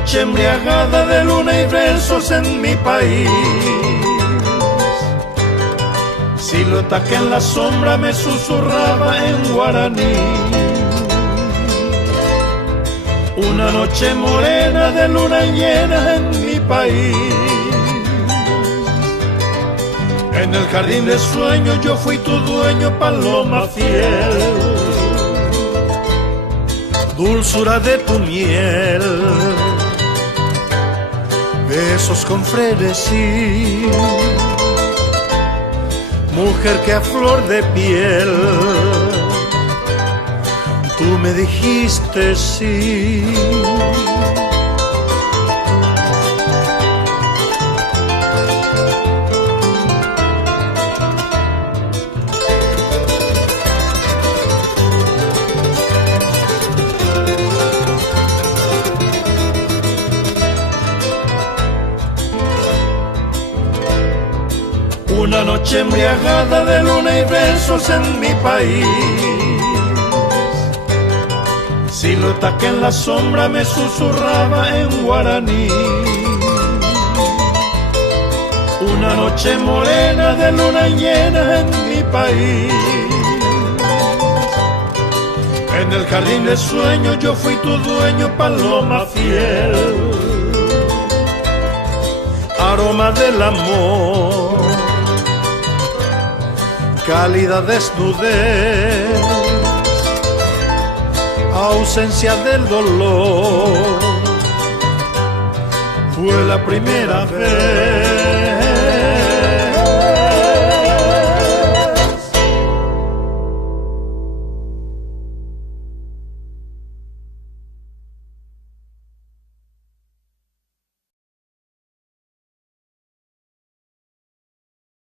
noche embriagada de luna y besos en mi país. Silueta que en la sombra me susurraba en guaraní. Una noche morena de luna llena en mi país. En el jardín de sueños yo fui tu dueño, paloma fiel. Dulzura de tu miel, besos con frenesí. Mujer que a flor de piel, tú me dijiste sí. Una noche embriagada de luna y besos en mi país. Silueta que en la sombra me susurraba en guaraní. Una noche morena de luna llena en mi país. En el jardín de sueños yo fui tu dueño, paloma fiel. Aroma del amor, cálida desnudez, ausencia del dolor, fue la primera vez.